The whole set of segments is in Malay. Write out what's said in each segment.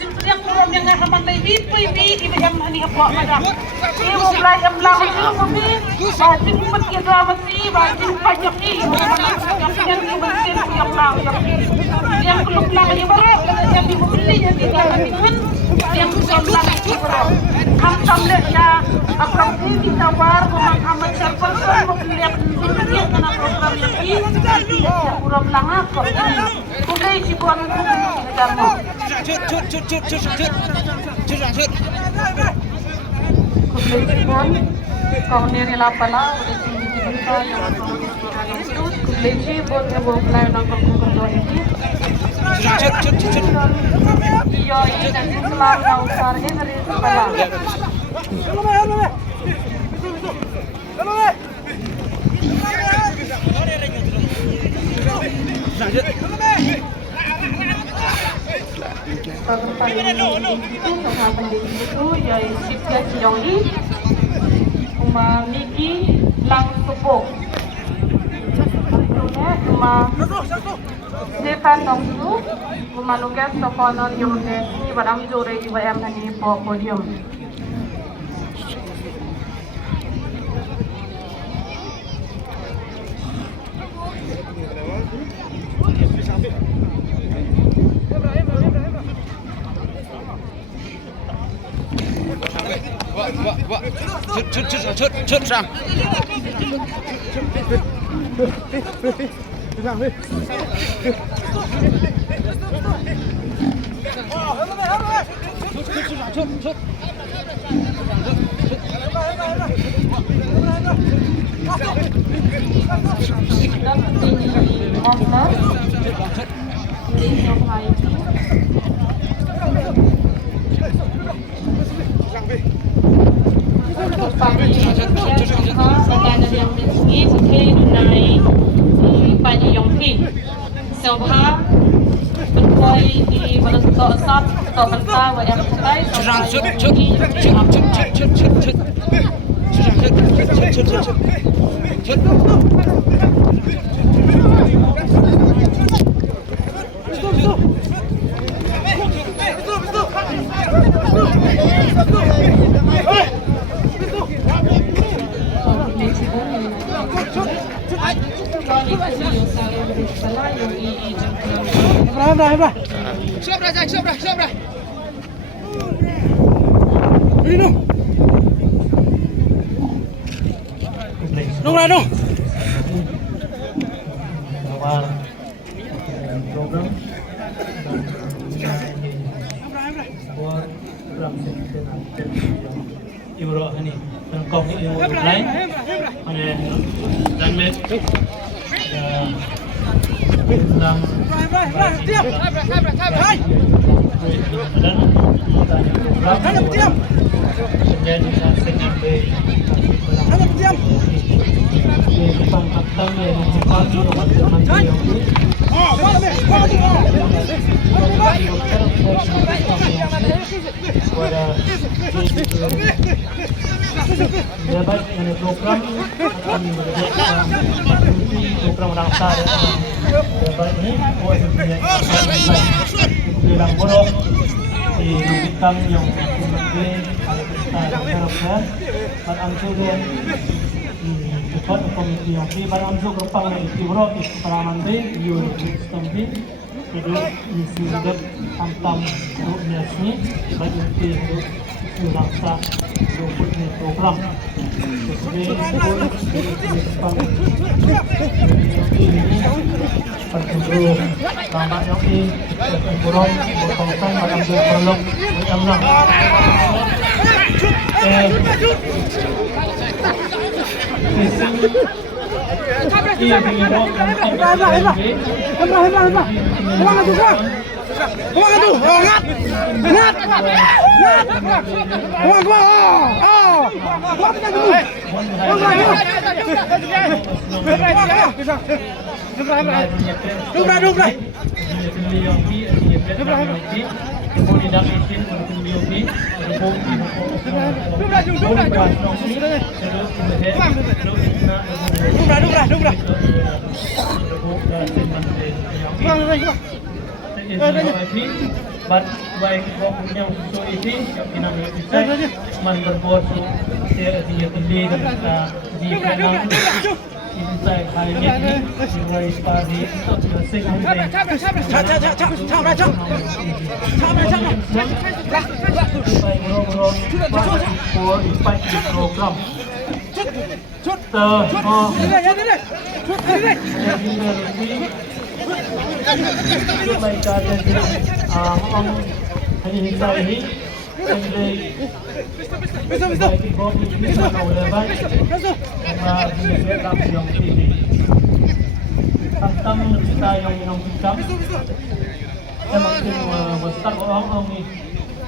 yang kurang yang haman baby ibu yang hani apa pada ibu belajar melawan ilmu bi bajing peti drama si bajing pajak ni yang ibu mesti yang lang yang belum lang ni baru yang ibu beli yang tidak kan yang belum lang ni baru ham le ya apa kita war memang amat server melihat dia karena program yang ini ya kurang lang aku bukan si buan kamu Kemudian kau niri lapala udah tinggi buat ngebawa pelayan angkat kedua ini. Iya ini nanti selama usarnya dari kepala. Itu yaitu Ciongyi, Miki Lang Supo, Stefan Dongsu, Lukas Sokonon Yunesi, Badam Jore di WM Hani podium. Chut sang. Sobha berkoi di bentuk sat atau bentuk yang terkait Hebat. Siap dah. Ini dong. Dong. Awal program Ibro ini Bangkok ini lain dan met Islam Diam. Dapat program orang Sar dapat ini bilang borok di bintang yang kemudian harusnya pada angsuran depan komisi yang di pada angsuran kepang yang borok di peraman di sistem di jadi isi sudah antam dunia sini bagi untuk raksa program jadi perlu tambah yoki kurang berkongsi dalam berlok berjamlah But baik waktunya untuk ini yang dinamik bisa man berbos saya dia teli dan kita di kanang inside hanya ini mulai pagi sing program tentang kita yang minum hitam saya makin besar orang ni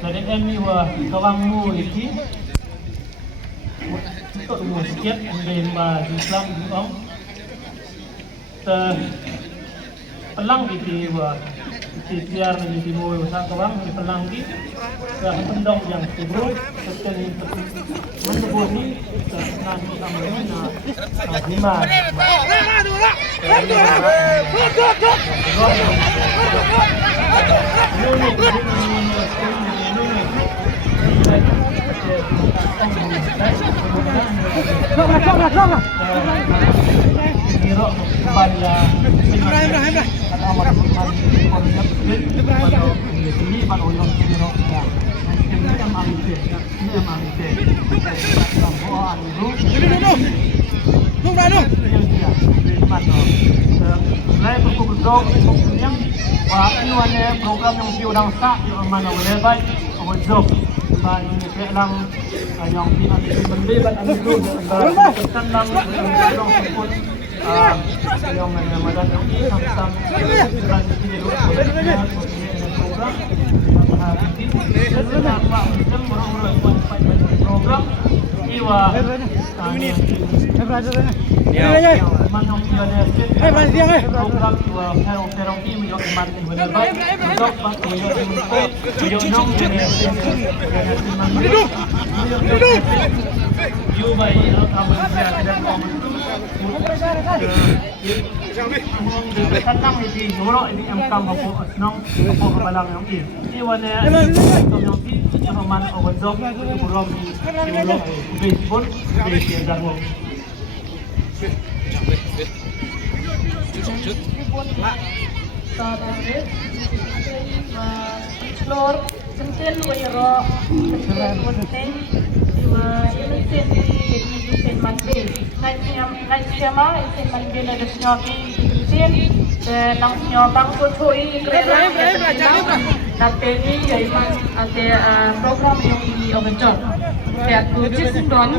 dari emi wah kawangmu ini untuk umur sikit dari Islam orang pelang di wah di biar di mau usaha kawang di pelang di pendong yang tibru seperti mendeboni nanti amalnya lima program yang diundang sah yang mana boleh baik job dan ini lang yang mendebat itu tentang yang support yang mana yang tentang program iwa explore sentil wayro sentil sen manbil naik siapa sen manbil ada snyoki sen nang nyobang ko choi krela nateni yaiman ate program yang ini overjob ya kucis don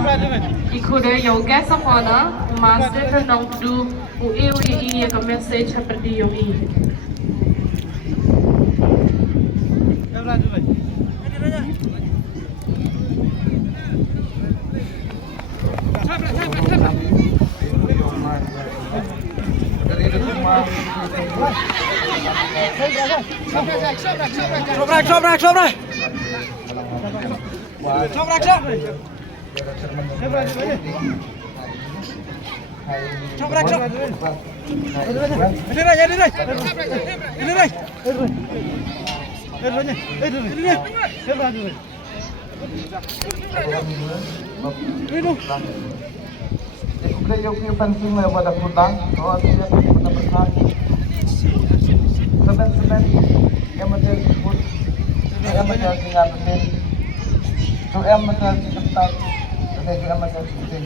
ikude yoga sapana master nang du UI ka message seperti yogi Yung penting na pada hutang, kalau tidak kita bersaksi. Sebenarnya yang macam sebut, yang macam tinggal penting, so yang macam cepat, tapi yang macam penting.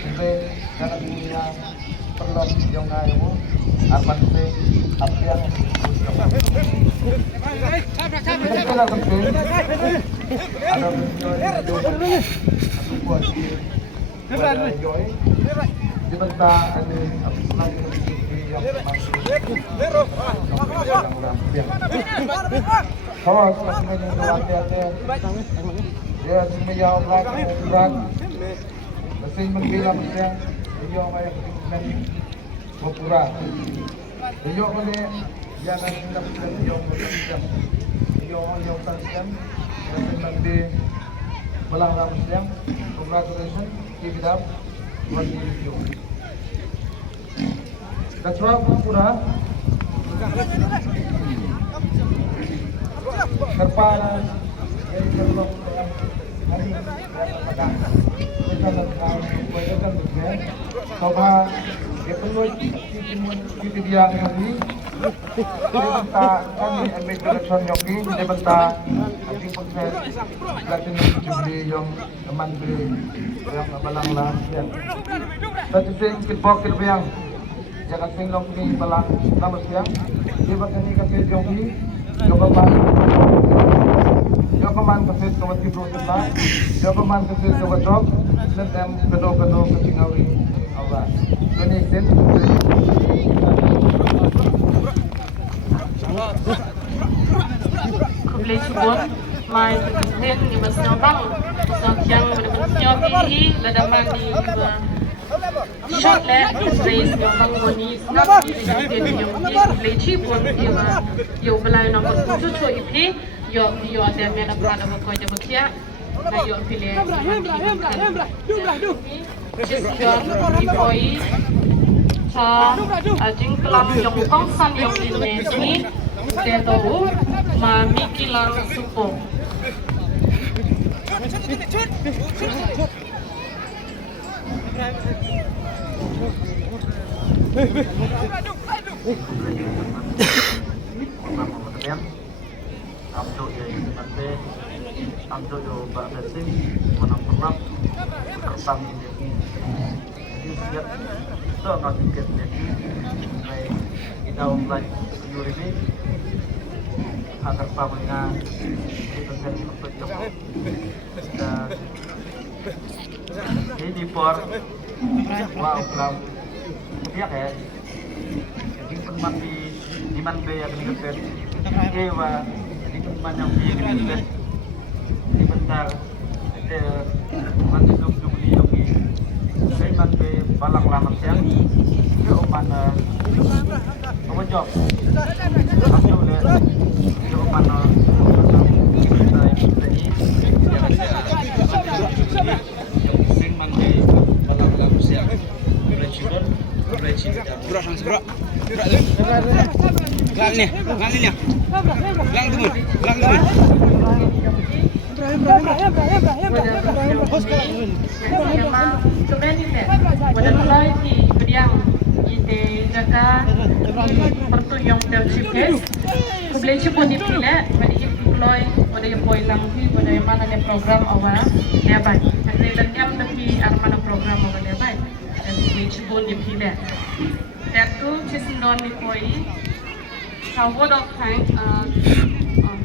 Jadi kalau dia perlu yang ngayu, apa sih? Apa yang kita penting? Ada buat enjoy. Dibenta ani abang kalau semuanya hati-hati ya semuanya obat berat mesin mengbilang dia dia banyak dengan berpura dia boleh jangan hendak dia berjam dia tangan dan di belang ramusnya congratulations keep it up what you do. That's right, Pura. Kerpalan yang terlok hari yang pedang kita lakukan perbuatan besar coba perlu kita diang hari kita kami ambil direction yogi kita ating proses platinum jubilee yung naman yang balang lang yan tapi sing kitpokit biyang jangan singlong ni balang namas yang di ba kani kapit yogi Jokoman kasih kawat kibro sila, Jokoman kasih kawat dog, let them kado kasingawi awa. Donation. Kublai Subon, mai terkait di Masnya Bang, yang benar-benar di ledaman di shot le race yang Bang Boni, snap di yang di Kublai Subon yang belai nombor 7 IP. Yo ada mena pada bakal jawab kia, na yo pilih. Jessica, Ipoi, Cha, Ajing kelam yang kongsan yang ini, dia tahu, mami kilang supo. Amdo ya nanti amdo yo mbak Desin menang pernah kersang ini jadi siap itu nggak tiket jadi kita mulai jujur ini agar pamannya kita jadi percaya dan ini por wow pelam dia kayak jadi teman di mana yang deket Ewa teman yang bikin di bentar mantu dum li yogi saya mantu balang lamat yang ke mana apa job aku le ke mana sing mantu balang lamat yang presiden gerak lang ni lang teman Kublai Subon dipilih, pada deploy, pada yang poin langfi, pada yang mana ada program awal, lebat. Jadi letiap lebih armana program awal lebat. Dan Kublai Subon dipilih. Datu Cisindon dipoi, word of thanks,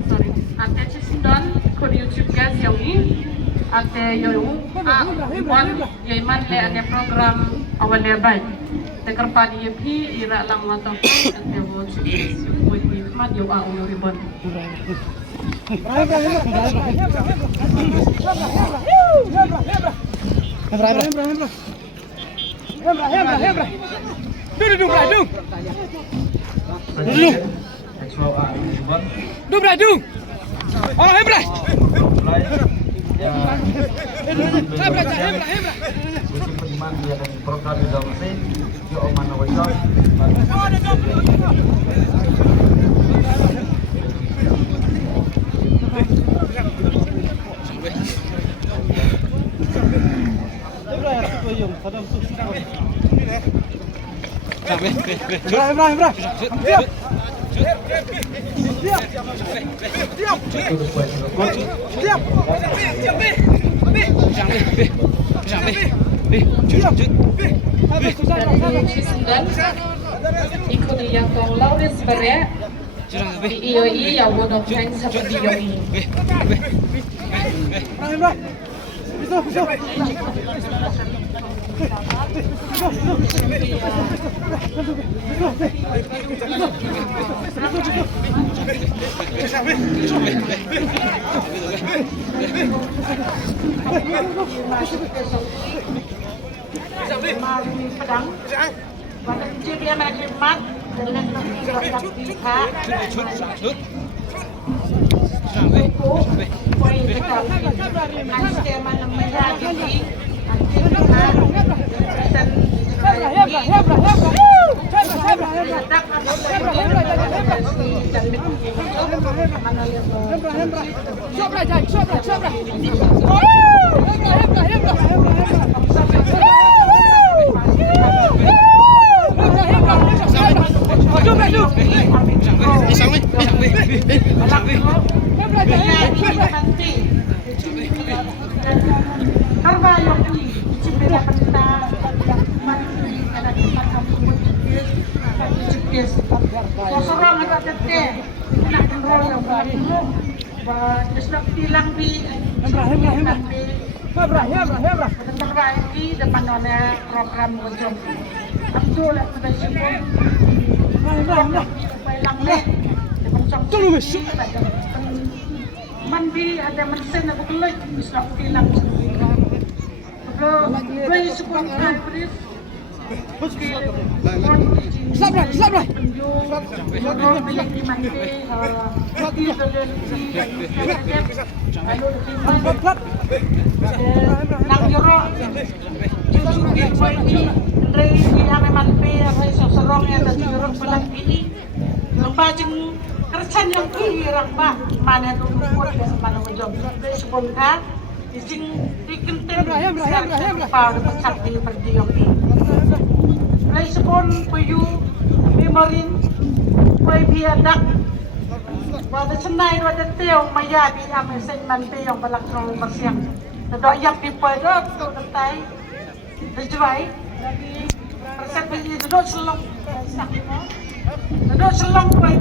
sorry, ate Cisindon kod YouTube guys yang ini, ate yoyu, yaiman le ada program awal lebat. Tekar padi yepi ira lang matang ate word Subon mat yo au ribon. Dung. Oh, hebra. Program di dalam sini, yo mana wajah. Hebra. Ikut yang kong Lawrence Barre di IOI yang word of thanks seperti IOI. Pedang, pada dia nak khidmat dengan kita. Poin dekat skema namanya di dan adak ang si Dalmit Sobra, Jai, sobra. Sorang ada tete, nak enroll yang baru, just tilang di, Hebra. terbaiki depan oleh program Bojong. Abdul sudah sebut, lang leh, Tolong, Mas. mandi ada mesin aku keluar, just tilang. Kalau sebut brief. Sabra. kerjaan yang kirang pak mana tu buat mana macam sebentar izin dikenteng pada pecat di perdiam ini. Respon puyu memorin puy biadak pada senai pada teo maya di amesen manpe yang belakang bersiang. Tidak yang dipuy tu tertai terjuai persen puyu duduk selong duduk selong puy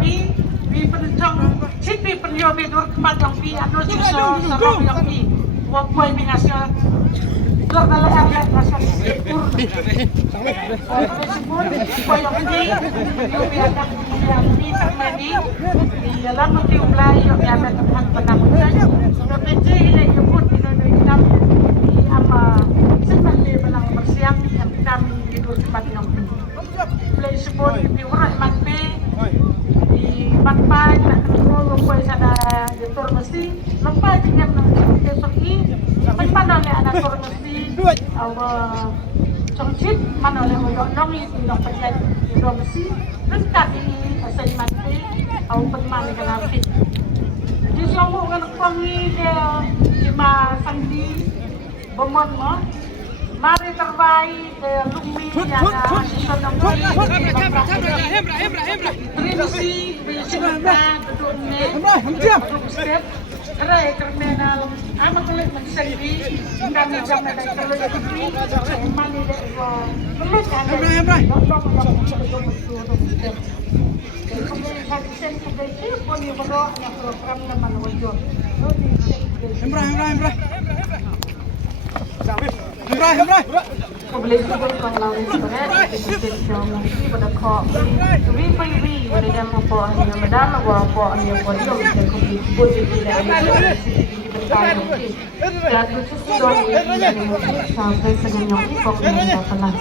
bi pencang sipi penyobi dur kemadang bi anu susah selong yang bi wapuy binasya. Kalau ada rasa syukur, syukur, koyok ini, biarkan yang ini terjadi di dalam mulai yang ada Tuhan penampilkan. Seperti ini pun Indonesia di apa seperti belang bersiang yang kami itu cepat yang ini. Mulai syukur di orang mampu di mampai nak kenal lupa sana jatuh mesti lupa dengan besok ini. Mana oleh anak turun mesti awal congcit mana oleh orang nong itu nong penjat itu mesti terus kami asal mati awal penman kenapa jadi semua orang pangi dia cuma sandi bomon mo mari terbaik lumi yang asal nong terima kasih bersyukur duduknya Kerai terminal, amat kulit mensendi, kami jangan ada kulit ini, mani dek kulit ada, lomba kemudian hadisen sudah itu pun yang berdoa yang program nama wajib. Hebra. Boleh juga kalau sebenarnya kita jangan pada kau, we pada yang apa yang medal apa yang podium yang boleh tidak ada berkaitan. Dan sesuatu yang sampai sebenarnya kok tidak pernah.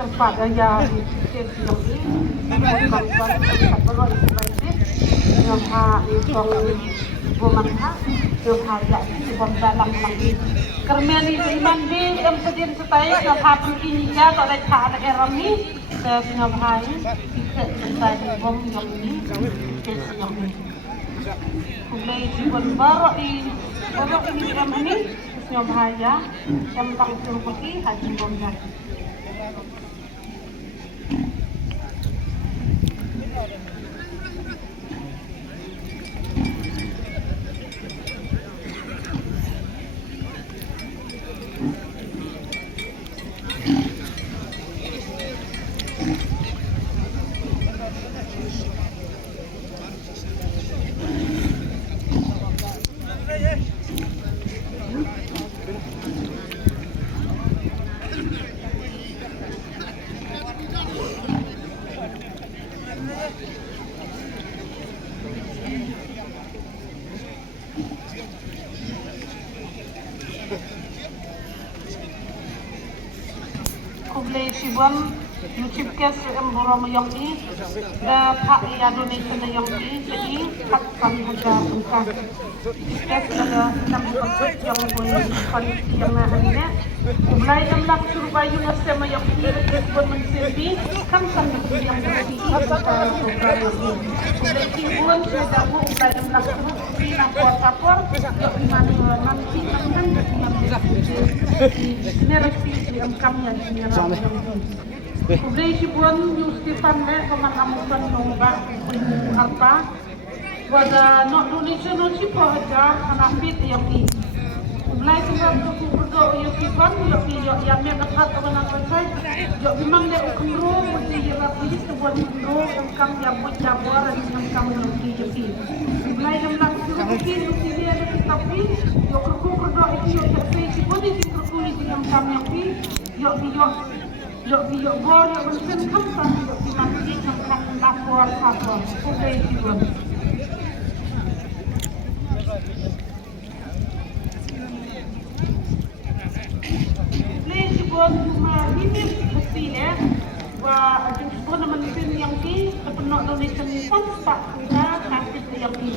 Tempat yang yang Kermeli mandi yang sedih supaya yang hapus ini ya kalau ada erami yang hai kita supaya bom yang ini yang ini. Mulai buat baru ini yang ini yang bahaya yang langsung pergi haji bomnya. YouTube kes Mboro Mayongki da Pak ya donation na Yongki jadi Pak Pamhaja Bungkas kes da nam konsep yang boleh kondisi yang nahanya mulai lak survei yung sistema Yongki kes bon mensebi kan yang berarti jadi pun sudah mulai lak survei na por yung nanti kan neresi yang kami yang Publisi buan Yustipan le pemakamukan nombak apa pada nok Indonesia no siapa aja kanapit yang ini. Mulai sebab tu berdoa Yustipan yang dekat dengan apa yo memang dia ukro mesti dia rapi sebuah ukro engkang yang buat jabar dan engkang yang di. Mulai nak suruh dia tapi yo berdoa itu yo tapi buat itu berkulit yang kami yo Yo bor yo bensin kampan yo dimati kampan lapor apa oke itu. Please bon cuma ini mesti ya. Wah, jadi bon mensin yang ki penuh donation pun tak kita kasih yang ki.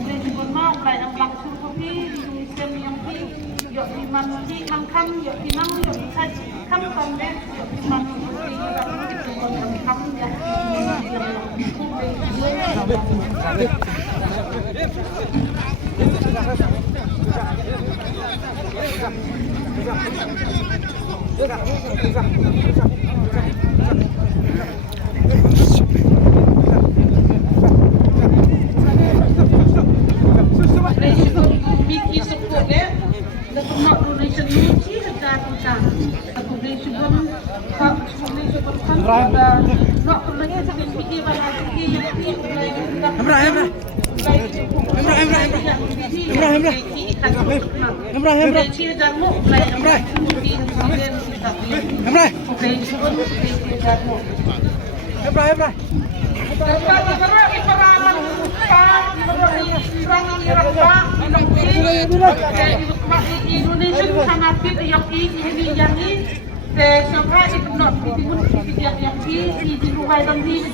Please bon mau mulai langsung kopi donation yang ki yo dimati mangkam yo dinang yo kan konten yo dimati Indonesia sangat yang ini sampai itu not timun yang di luar dan di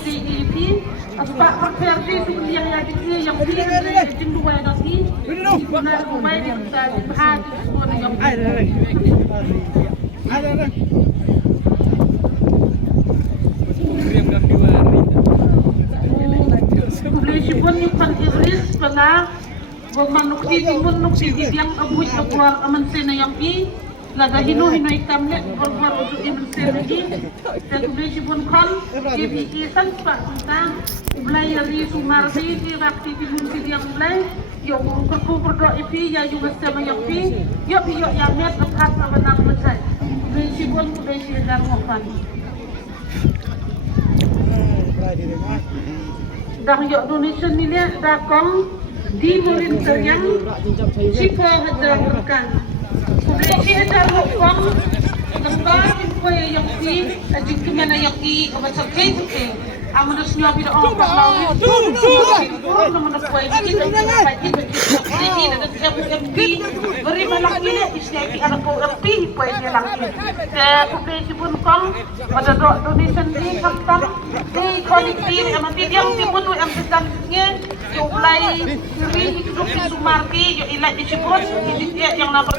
asbak versi seperti yang di luar dan di benar rumah yang kita bahas yang Polisi pun nyimpan Idris pernah manuk di yang abuit keluar aman sena yang laga hino hitam le or untuk ibn sergi dan polisi pun kon ibi san pak kita mulai dari sumardi di waktu di munti yang mulai yo ko berdoa ipi ya juga sama yang pi yo yang net dekat sama nang besar polisi pun polisi dan ngopan dan yo Indonesia ni le dakong di murin yang sipo hadrakan Polisi ada hukum lembar info yang di adik mana yang di kawasan Kente amanus nyawa bila orang berlalu turun amanus kue ini dan bagi ini dan MMP beri malang ini istiadat anak MMP kue ini lagi polisi pun kong pada donation di kantor di kolektif MMP yang dibutuh empesannya mulai dari hidup di Sumarti yo ilat disebut yang nomor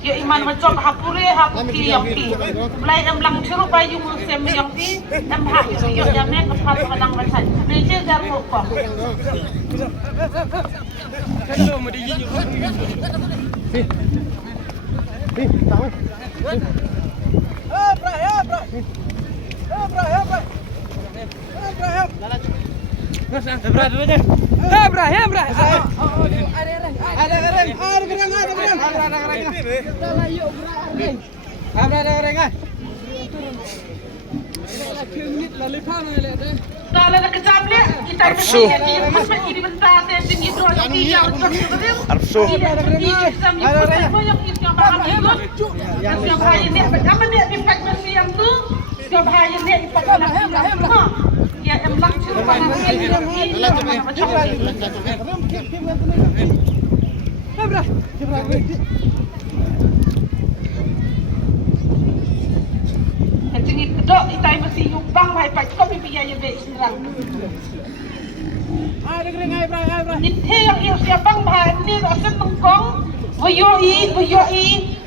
yo iman macam hapure hapuki yang pi mulai lang suruh bayu musim yang pi hak yo jamnya kepat menang macam meja dar kok Hello mau di tahu ya emlang suruh Kencing kedok itai mesti siabang mai pai ko bibiya ye be sinrang nithe yang iyo siabang mai ni asen mengkong voyoi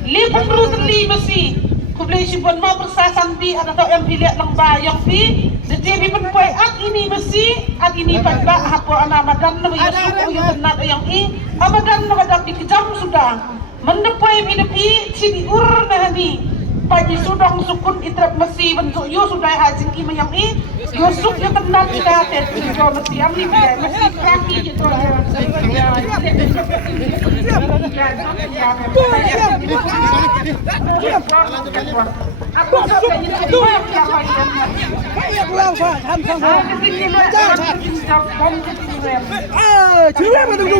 lipan rudli mesi kublai sibon ma bersasanti ada to yang dilihat lang bayang pi jadi pun poy at ini mesi at ini pada hapo anamadan na yusuk yung nat yang amadan na madam dikejam sudah mendepoy bidepi sini ur na ni pagi sudang sukun itrap mesi bentuk yo sudah hajin ki mayang yusuk yo tenan sudah tet jo mesi yang ni mesi kaki gitu aku sampai ini pulang Pak, sama-sama. Cewek apa tunggu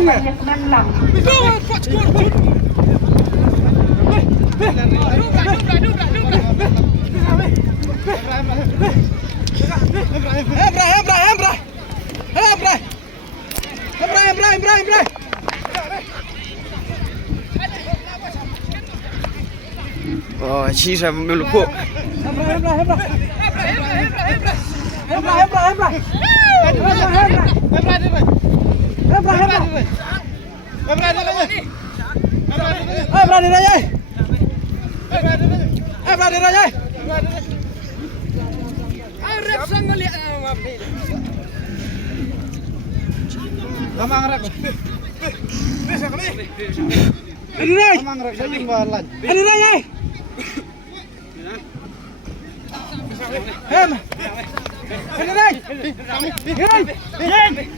Oh, chị sẽ melupuk. Hey!